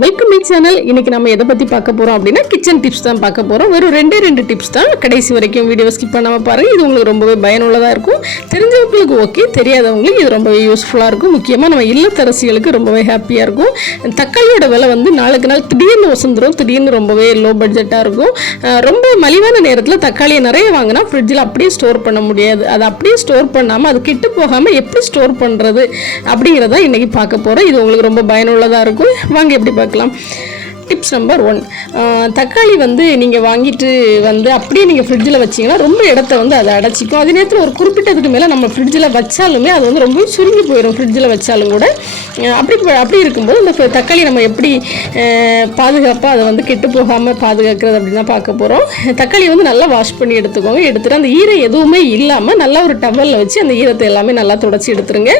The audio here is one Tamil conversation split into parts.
Welcome my channel. இன்னைக்கு நம்ம எதை பற்றி பார்க்க போகிறோம் அப்படின்னா கிச்சன் டிப்ஸ் தான் பார்க்க போகிறோம். வெறும் ரெண்டு டிப்ஸ் தான். கடைசி வரைக்கும் வீடியோ ஸ்கிப் பண்ணாமல் பாருங்கள். இது உங்களுக்கு ரொம்பவே பயனுள்ளதாக இருக்கும். தெரிஞ்சவங்களுக்கு ஓகே, தெரியாதவங்களுக்கு இது ரொம்பவே யூஸ்ஃபுல்லாக இருக்கும். முக்கியமாக நம்ம இல்லத்தரசிகளுக்கு ரொம்பவே ஹாப்பியாக இருக்கும். தக்காளியோட விலை வந்து நாளுக்கு நாள் திடீர்னு வசந்துடும். திடீர்னு ரொம்பவே லோ பட்ஜெட்டாக இருக்கும். ரொம்ப மலிவான நேரத்தில் தக்காளியை நிறைய வாங்கினா ஃப்ரிட்ஜில் அப்படியே ஸ்டோர் பண்ண முடியாது. அதை அப்படியே ஸ்டோர் பண்ணாமல் அது கெட்டு போகாமல் எப்படி ஸ்டோர் பண்ணுறது அப்படிங்கிறத இன்றைக்கி பார்க்க போகிறோம். இது உங்களுக்கு ரொம்ப பயனுள்ளதாக இருக்கும். வாங்க எப்படி பார்க்கலாம். டிப்ஸ் நம்பர் 1, தக்காளி வந்து நீங்கள் வாங்கிட்டு வந்து அப்படியே நீங்கள் ஃப்ரிட்ஜில் வச்சிங்கன்னா ரொம்ப இடத்த வந்து அதை அடைச்சிக்கும். அதே நேரத்தில் ஒரு குறிப்பிட்டதுக்கு மேலே நம்ம ஃப்ரிட்ஜில் வச்சாலுமே அது வந்து ரொம்ப சுருங்கி போயிடும். ஃப்ரிட்ஜில் வச்சாலும் கூட அப்படி இருக்கும்போது இந்த தக்காளி நம்ம எப்படி பாதுகாப்பாக அதை வந்து கெட்டு போகாமல் பாதுகாக்கிறது அப்படின்னு தான் பார்க்க போகிறோம். தக்காளி வந்து நல்லா வாஷ் பண்ணி எடுத்துக்கோங்க. எடுத்துகிட்டு அந்த ஈரம் எதுவுமே இல்லாமல் நல்லா ஒரு டவலில் வச்சு அந்த ஈரத்தை எல்லாமே நல்லா தொடச்சி எடுத்துருங்க.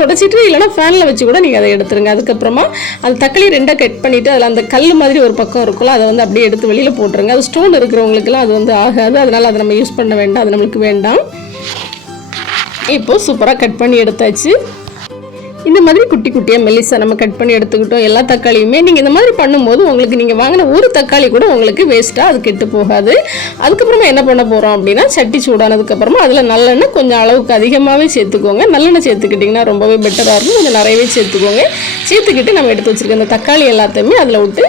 தொடச்சிட்டு இல்லைனா ஃபேனில் வச்சு கூட நீங்கள் அதை எடுத்துருங்க. அதுக்கப்புறமா அந்த தக்காளி ரெண்டாக கட் பண்ணிவிட்டு அதில் அந்த கல் மாதிரி ஒரு பக்கம் இருக்குல்ல, அதை வந்து அப்படியே எடுத்து வெளியில் போட்டுருங்க. அது ஸ்டோன் இருக்கிறவங்களுக்குலாம் அது வந்து ஆகாது. அதனால் அதை நம்ம யூஸ் பண்ண வேண்டாம். அது நம்மளுக்கு வேண்டாம். இப்போது சூப்பராக கட் பண்ணி எடுத்தாச்சு. இந்த மாதிரி குட்டி குட்டியாக மெல்லிசாக நம்ம கட் பண்ணி எடுத்துக்கிட்டோம். எல்லா தக்காளியுமே நீங்கள் இந்த மாதிரி பண்ணும்போது உங்களுக்கு நீங்கள் வாங்கின ஒரு தக்காளி கூட உங்களுக்கு வேஸ்ட்டாக அது கெட்டு போகாது. அதுக்கப்புறமா என்ன பண்ண போகிறோம் அப்படின்னா, சட்டி சூடானதுக்கப்புறமா அதில் நல்லெண்ணெய் கொஞ்சம் அளவுக்கு அதிகமாகவே சேர்த்துக்கோங்க. நல்லெண்ணெய் சேர்த்துக்கிட்டிங்கன்னா ரொம்பவே பெட்டராக இருக்கும். கொஞ்சம் நிறையவே சேர்த்துக்கோங்க. சேர்த்துக்கிட்டு நம்ம எடுத்து வச்சுருக்க அந்த தக்காளி எல்லாத்தையுமே அதில் விட்டு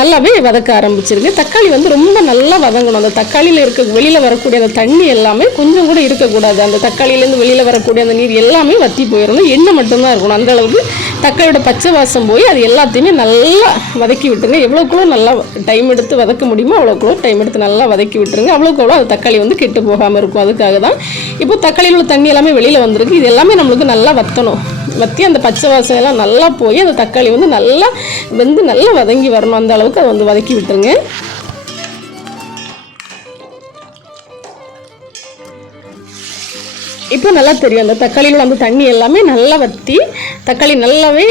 நல்லாவே வதக்க ஆரம்பிச்சிருங்க. தக்காளி வந்து ரொம்ப நல்லா வதங்கணும். அந்த தக்காளியில் வெளியில் வரக்கூடிய அந்த தண்ணி எல்லாமே கொஞ்சம் கூட இருக்கக்கூடாது. அந்த தக்காளியிலேருந்து வெளியில் வரக்கூடிய அந்த நீர் எல்லாமே வற்றி போயிடணும். எண்ணெய் மட்டும்தான் இருக்கணும். அந்த அளவுக்கு தக்காளியோட பச்சை வாசம் போய் அது எல்லாத்தையுமே நல்லா வதக்கி விட்டுருங்க. எவ்வளோக்குள்ள நல்லா டைம் எடுத்து வதக்க முடியுமோ அவ்வளோக்குள்ள டைம் எடுத்து நல்லா வதக்கி விட்டுருங்க. அவ்வளோக்குள்ள அது தக்காளி வந்து கெட்டு போகாமல் இருக்கும். அதுக்காக தான் இப்போ தக்காளியில் உள்ள தண்ணி எல்லாமே வெளியில் வந்திருக்கு. இது எல்லாமே நம்மளுக்கு நல்லா வற்றணும். வற்றி அந்த பச்சை வாசம் எல்லாம் நல்லா போய் அந்த தக்காளி வந்து நல்லா வெந்து நல்லா வதங்கி வரணும். அந்த அளவுக்கு அதை வந்து வதக்கி விட்டுருங்க. இப்போ நல்லா தெரியும் அந்த தக்காளியில் அந்த தண்ணி எல்லாமே நல்லா வற்றி தக்காளி நல்லாவே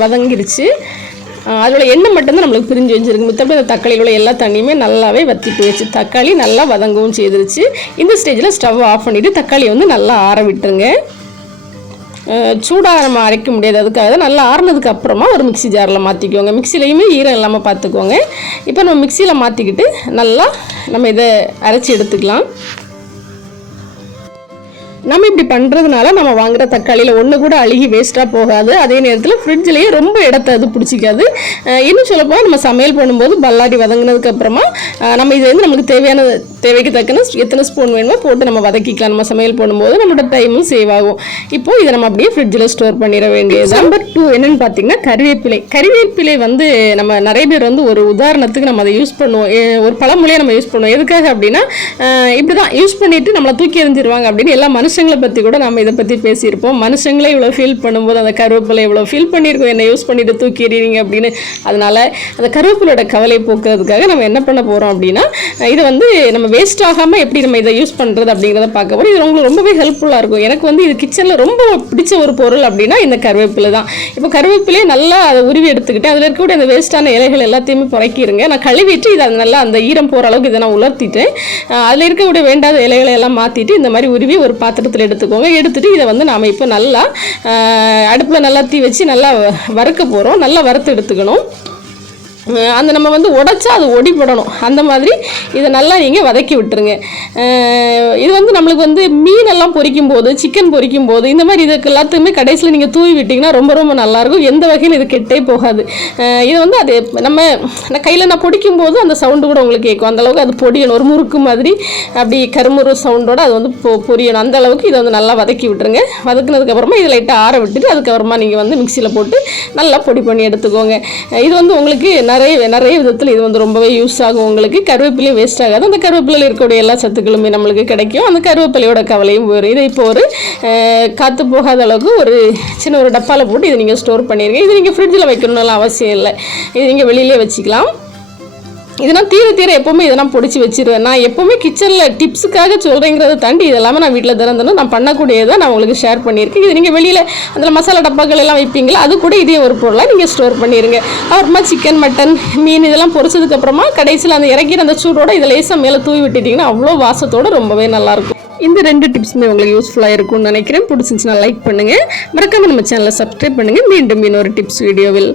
வதங்கிருச்சு. அதோட எண்ணெய் மட்டும்தான் நம்மளுக்கு பிரிஞ்சு வச்சுருக்கு. மற்றபடி அந்த தக்காளியில் உள்ள எல்லா தண்ணியுமே நல்லாவே வற்றி போயிடுச்சு. தக்காளி நல்லா வதங்கவும் செய்திருச்சு. இந்த ஸ்டேஜில் ஸ்டவ் ஆஃப் பண்ணிவிட்டு தக்காளி வந்து நல்லா ஆற விட்டுருங்க. சூடாக நம்ம அரைக்க முடியாது. அதுக்காக தான் நல்லா ஆறுனதுக்கு அப்புறமா ஒரு மிக்ஸி ஜாரில் மாற்றிக்கோங்க. மிக்சிலையுமே ஈரம் இல்லாமல் பார்த்துக்கோங்க. இப்போ நம்ம மிக்சியில் மாற்றிக்கிட்டு நல்லா நம்ம இதை அரைச்சி எடுத்துக்கலாம். நம்ம இப்படி பண்ணுறதுனால நம்ம வாங்குகிற தக்காளியில் ஒன்று கூட அழுகி வேஸ்ட்டாக போகாது. அதே நேரத்தில் ஃப்ரிட்ஜ்லேயே ரொம்ப இடத்த அது பிடிச்சிக்காது. இன்னும் சொல்லப்போனால் நம்ம சமையல் பண்ணும்போது பல்லாடி வதங்கினதுக்கப்புறமா நம்ம இது வந்து நமக்கு தேவைக்கு தக்கன எத்தனை ஸ்பூன் வேணுமோ போட்டு நம்ம வதக்கிக்கலாம். நம்ம சமையல் பண்ணும்போது நம்மளோட டைமும் சேவ் ஆகும். இப்போது இதை நம்ம அப்படியே ஃப்ரிட்ஜில் ஸ்டோர் பண்ணிட வேண்டியது. நம்பர் 2 என்னென்னு பார்த்தீங்கன்னா கறிவேப்பிலை வந்து நம்ம நிறைய பேர் வந்து ஒரு உதாரணத்துக்கு நம்ம அதை யூஸ் பண்ணுவோம். ஒரு பழமொழியாக நம்ம யூஸ் பண்ணுவோம். எதுக்காக அப்படின்னா, இப்படி தான் யூஸ் பண்ணிவிட்டு நம்மளை தூக்கி எறிஞ்சிருவாங்க அப்படின்னு எல்லா மனுஷங்களை பற்றி கூட நம்ம இதை பற்றி பேசியிருப்போம். மனுஷங்களே இவ்வளோ ஃபீல் பண்ணும்போது அந்த கருவேப்பிலை இவ்வளோ ஃபீல் பண்ணியிருக்கோம், என்னை யூஸ் பண்ணிட்டு தூக்கி எறிறீங்க அப்படின்னு. அதனால் அந்த கருவேப்பிலோட கவலை போக்குறதுக்காக நம்ம என்ன பண்ண போகிறோம் அப்படின்னா, இதை வந்து நம்ம வேஸ்ட் ஆகாமல் எப்படி நம்ம இதை யூஸ் பண்ணுறது அப்படிங்கிறத பார்க்க போகிறோம். இது உங்களுக்கு ரொம்பவே ஹெல்ப்ஃபுல்லாக இருக்கும். எனக்கு வந்து இது கிச்சனில் ரொம்ப பிடிச்ச ஒரு பொருள் அப்படின்னா இந்த கருவேப்பிலை தான். இப்போ கருவேப்பிலையே நல்லா அதை உருவி எடுத்துக்கிட்டு அதில் இருக்கக்கூடிய அந்த வேஸ்ட்டான இலைகள் எல்லாத்தையுமே புறக்கிடுங்க. நான் கழுவிட்டு இதை நல்லா அந்த ஈரம் போகிற அளவுக்கு இதை நான் உலர்த்திட்டு அதில் இருக்கக்கூடிய வேண்டாத இலைகளை எல்லாம் மாற்றிட்டு இந்த மாதிரி உருவி ஒரு பாத்திரத்தில் எடுத்துக்கோங்க. எடுத்துகிட்டு இதை வந்து நாம் இப்போ நல்லா அடுப்பில் நல்லா தீ வச்சு நல்லா வறுக்க போகிறோம். நல்லா வறுத்து எடுத்துக்கணும். அந்த நம்ம வந்து உடைச்சா அது ஒடிப்படணும். அந்த மாதிரி இதை நல்லா நீங்கள் வதக்கி விட்டுருங்க. இது வந்து நம்மளுக்கு வந்து மீனெல்லாம் பொரிக்கும் போது, சிக்கன் பொரிக்கும் போது இந்த மாதிரி இதுக்கு எல்லாத்துக்குமே கடைசியில் நீங்கள் தூவி விட்டிங்கன்னா ரொம்ப ரொம்ப நல்லாயிருக்கும். எந்த வகையில் இது கெட்டே போகாது. இது வந்து அது நம்ம கையில் நான் பொடிக்கும் போது அந்த சவுண்டு கூட உங்களுக்கு கேட்கும். அந்தளவுக்கு அது பொடியணும். ஒரு முறுக்கு மாதிரி அப்படி கருமுறு சவுண்டோடு அது வந்து பொரியணும். அந்த அளவுக்கு இதை வந்து நல்லா வதக்கி விட்டுருங்க. வதக்குனதுக்கப்புறமா இதை லைட்டாக ஆற விட்டுட்டு அதுக்கப்புறமா நீங்கள் வந்து மிக்சியில் போட்டு நல்லா பொடி பண்ணி எடுத்துக்கோங்க. இது வந்து உங்களுக்கு நிறைய விதத்தில் இது வந்து ரொம்பவே யூஸ் ஆகும். உங்களுக்கு கருவேப்பிலையும் வேஸ்ட் ஆகாது. அந்த கருவேப்பிலையில் இருக்கக்கூடிய எல்லா சத்துக்களுமே நம்மளுக்கு கிடைக்கும். அந்த கருவேப்பிலையோட கவலையும் போயிடும். இதை இப்போ ஒரு காற்று போகாத அளவுக்கு ஒரு சின்ன ஒரு டப்பாவில் போட்டு இதை நீங்கள் ஸ்டோர் பண்ணிடுங்க. இது நீங்கள் ஃப்ரிட்ஜில் வைக்கணும்னு அவசியம் இல்லை. இது நீங்கள் வெளியிலே வச்சுக்கலாம். இதெல்லாம் தீர எப்போவுமே இதெல்லாம் பிடிச்சி வச்சிருவேன். நான் எப்போவுமே கிச்சனில் டிப்ஸுக்காக சொல்கிறேங்கிறத தாண்டி இதெல்லாமே நான் வீட்டில் திறந்தேன்னா நான் பண்ணக்கூடியதை நான் உங்களுக்கு ஷேர் பண்ணியிருக்கேன். இது நீங்கள் வெளியில் அதில் மசாலா டப்பாக்கள் எல்லாம் வைப்பீங்களா, அது கூட இதே ஒரு பொருளாக நீங்கள் ஸ்டோர் பண்ணிடுங்க. அப்புறமா சிக்கன், மட்டன், மீன் இதெல்லாம் பொரிச்சதுக்கப்புறமா கடைசியில் அந்த இறக்கிற அந்த சூடோட இதை லேசாக மேலே தூவி விட்டுட்டிங்கன்னா அவ்வளோ வாசத்தோடு ரொம்பவே நல்லாயிருக்கும். இந்த 2 டிப்ஸுமே உங்களுக்கு யூஸ்ஃபுல்லாக இருக்கும்னு நினைக்கிறேன். பிடிச்சிருந்துச்சுன்னா லைக் பண்ணுங்கள். மறக்காமல் நம்ம சேனலை சப்ஸ்கிரைப் பண்ணுங்கள். மீண்டும் இன்னொரு டிப்ஸ் வீடியோவில்